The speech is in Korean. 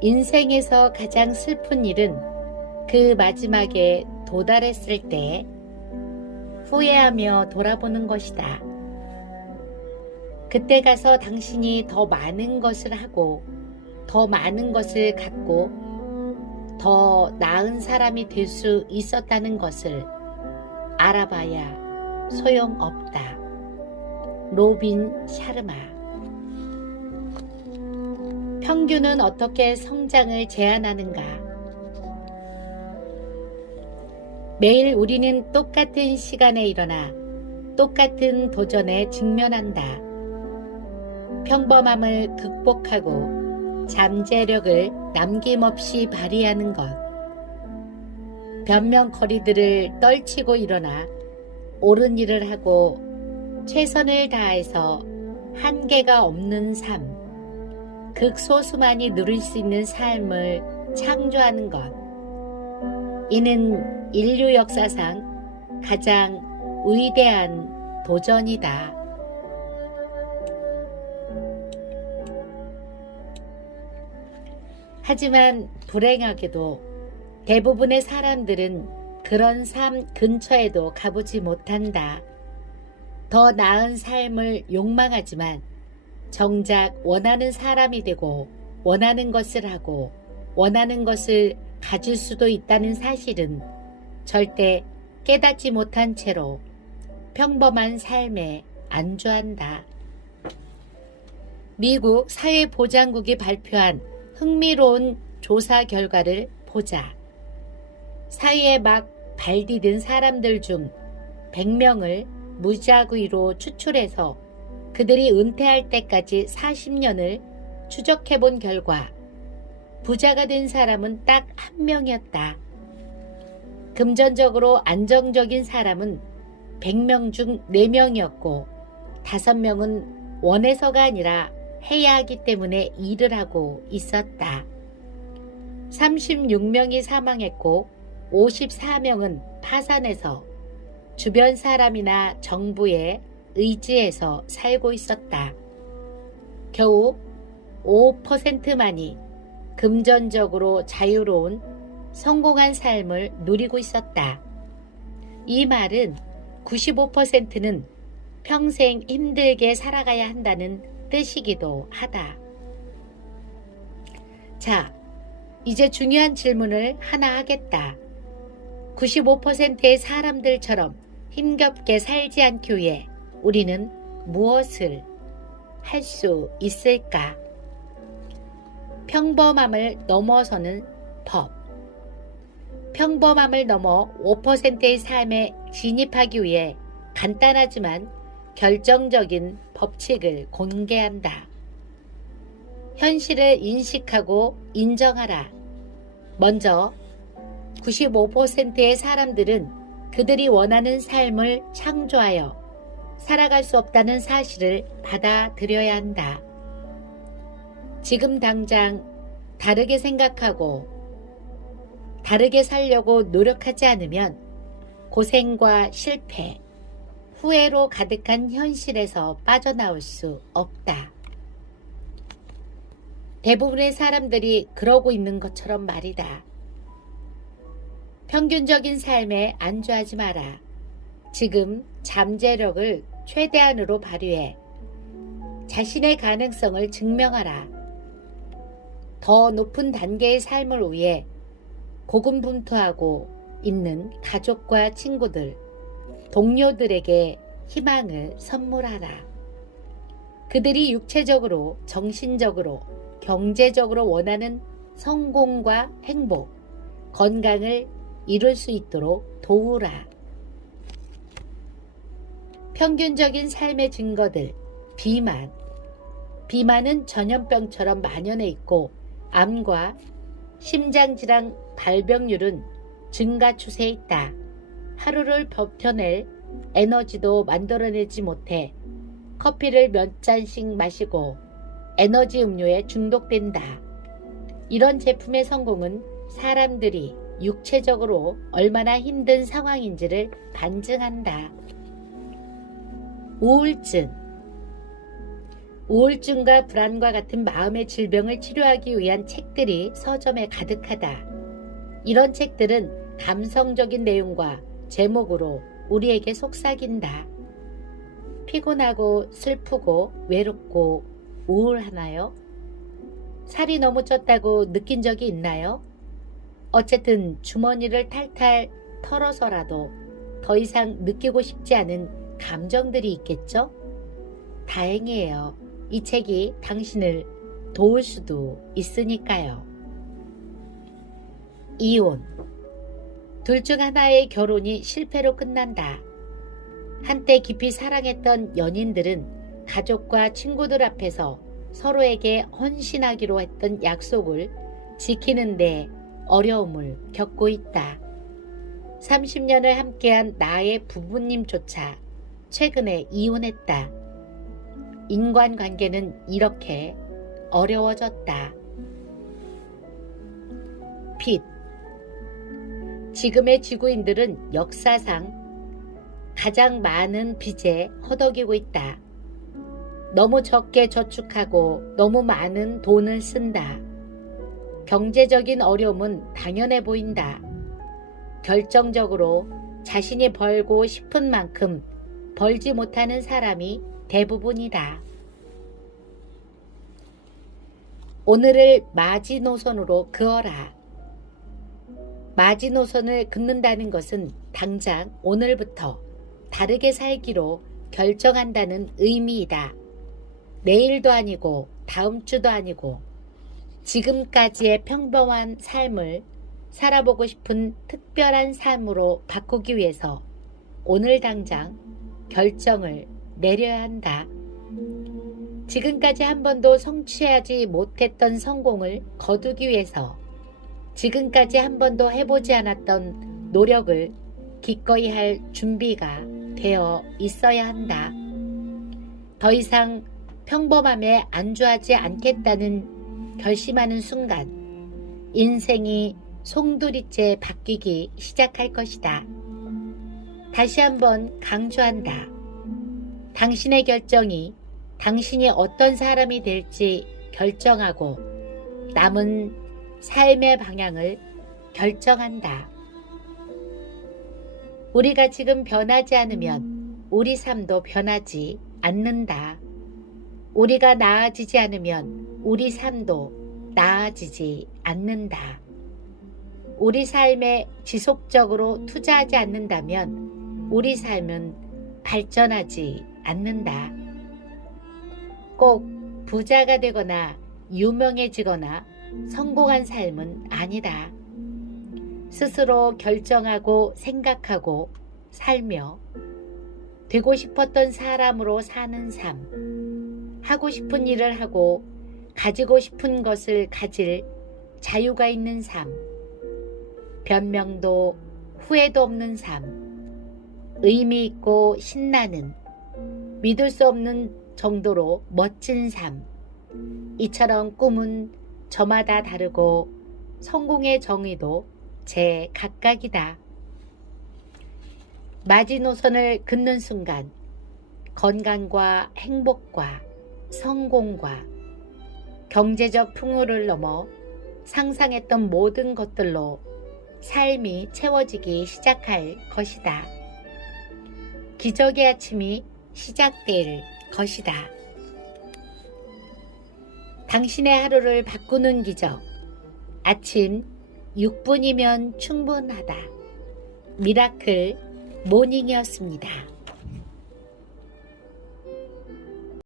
인생에서 가장 슬픈 일은 그 마지막에 도달했을 때 후회하며 돌아보는 것이다. 그때 가서 당신이 더 많은 것을 하고 더 많은 것을 갖고 더 나은 사람이 될 수 있었다는 것을 알아봐야 소용없다. 로빈 샤르마. 평균은 어떻게 성장을 제한하는가? 매일 우리는 똑같은 시간에 일어나 똑같은 도전에 직면한다. 평범함을 극복하고 잠재력을 남김없이 발휘하는 것. 변명거리들을 떨치고 일어나 옳은 일을 하고 최선을 다해서 한계가 없는 삶. 극소수만이 누릴 수 있는 삶을 창조하는 것. 이는 인류 역사상 가장 위대한 도전이다. 하지만 불행하게도 대부분의 사람들은 그런 삶 근처에도 가보지 못한다. 더 나은 삶을 욕망하지만 정작 원하는 사람이 되고 원하는 것을 하고 원하는 것을 가질 수도 있다는 사실은 절대 깨닫지 못한 채로 평범한 삶에 안주한다. 미국 사회보장국이 발표한 흥미로운 조사 결과를 보자. 사회에 막 발디딘 사람들 중 100명을 무작위로 추출해서 그들이 은퇴할 때까지 40년을 추적해본 결과 부자가 된 사람은 딱 한 명이었다. 금전적으로 안정적인 사람은 100명 중 4명이었고 5명은 원해서가 아니라 해야 하기 때문에 일을 하고 있었다. 36명이 사망했고 54명은 파산해서 주변 사람이나 정부의 의지에서 살고 있었다. 겨우 5%만이 금전적으로 자유로운 성공한 삶을 누리고 있었다. 이 말은 95%는 평생 힘들게 살아가야 한다는 뜻이기도 하다. 자, 이제 중요한 질문을 하나 하겠다. 95%의 사람들처럼 힘겹게 살지 않기 위해 우리는 무엇을 할 수 있을까? 평범함을 넘어서는 법. 평범함을 넘어 5%의 삶에 진입하기 위해 간단하지만 결정적인 법칙을 공개한다. 현실을 인식하고 인정하라. 먼저 95%의 사람들은 그들이 원하는 삶을 창조하여 살아갈 수 없다는 사실을 받아들여야 한다. 지금 당장 다르게 생각하고 다르게 살려고 노력하지 않으면 고생과 실패, 후회로 가득한 현실에서 빠져나올 수 없다. 대부분의 사람들이 그러고 있는 것처럼 말이다. 평균적인 삶에 안주하지 마라. 지금 잠재력을 최대한으로 발휘해 자신의 가능성을 증명하라. 더 높은 단계의 삶을 위해 고군분투하고 있는 가족과 친구들, 동료들에게 희망을 선물하라. 그들이 육체적으로, 정신적으로, 경제적으로 원하는 성공과 행복, 건강을 이룰 수 있도록 도우라. 평균적인 삶의 증거들, 비만. 비만은 전염병처럼 만연해 있고 암과 심장질환 발병률은 증가 추세에 있다. 하루를 버텨낼 에너지도 만들어내지 못해 커피를 몇 잔씩 마시고 에너지 음료에 중독된다. 이런 제품의 성공은 사람들이 육체적으로 얼마나 힘든 상황인지를 반증한다. 우울증. 우울증과 불안과 같은 마음의 질병을 치료하기 위한 책들이 서점에 가득하다. 이런 책들은 감성적인 내용과 제목으로 우리에게 속삭인다. 피곤하고 슬프고 외롭고 우울하나요? 살이 너무 쪘다고 느낀 적이 있나요? 어쨌든 주머니를 탈탈 털어서라도 더 이상 느끼고 싶지 않은 감정들이 있겠죠? 다행이에요. 이 책이 당신을 도울 수도 있으니까요. 이혼. 둘 중 하나의 결혼이 실패로 끝난다. 한때 깊이 사랑했던 연인들은 가족과 친구들 앞에서 서로에게 헌신하기로 했던 약속을 지키는데 어려움을 겪고 있다. 30년을 함께한 나의 부부님조차 최근에 이혼했다. 인간관계는 이렇게 어려워졌다. 빚. 지금의 지구인들은 역사상 가장 많은 빚에 허덕이고 있다. 너무 적게 저축하고 너무 많은 돈을 쓴다. 경제적인 어려움은 당연해 보인다. 결정적으로 자신이 벌고 싶은 만큼 벌지 못하는 사람이 대부분이다. 오늘을 마지노선으로 그어라. 마지노선을 긋는다는 것은 당장 오늘부터 다르게 살기로 결정한다는 의미이다. 내일도 아니고 다음 주도 아니고 지금까지의 평범한 삶을 살아보고 싶은 특별한 삶으로 바꾸기 위해서 오늘 당장 결정을 내려야 한다. 지금까지 한 번도 성취하지 못했던 성공을 거두기 위해서 지금까지 한 번도 해보지 않았던 노력을 기꺼이 할 준비가 되어 있어야 한다. 더 이상 평범함에 안주하지 않겠다는 결심하는 순간 인생이 송두리째 바뀌기 시작할 것이다. 다시 한번 강조한다. 당신의 결정이 당신이 어떤 사람이 될지 결정하고 남은 삶의 방향을 결정한다. 우리가 지금 변하지 않으면 우리 삶도 변하지 않는다. 우리가 나아지지 않으면 우리 삶도 나아지지 않는다. 우리 삶에 지속적으로 투자하지 않는다면 우리 삶은 발전하지 않는다. 꼭 부자가 되거나 유명해지거나 성공한 삶은 아니다. 스스로 결정하고 생각하고 살며 되고 싶었던 사람으로 사는 삶, 하고 싶은 일을 하고 가지고 싶은 것을 가질 자유가 있는 삶, 변명도 후회도 없는 삶, 의미 있고 신나는 믿을 수 없는 정도로 멋진 삶, 이처럼 꿈은 저마다 다르고 성공의 정의도 제각각이다. 마지노선을 긋는 순간 건강과 행복과 성공과 경제적 풍요를 넘어 상상했던 모든 것들로 삶이 채워지기 시작할 것이다. 기적의 아침이 시작될 것이다. 당신의 하루를 바꾸는 기적. 아침 6분이면 충분하다. 미라클 모닝이었습니다.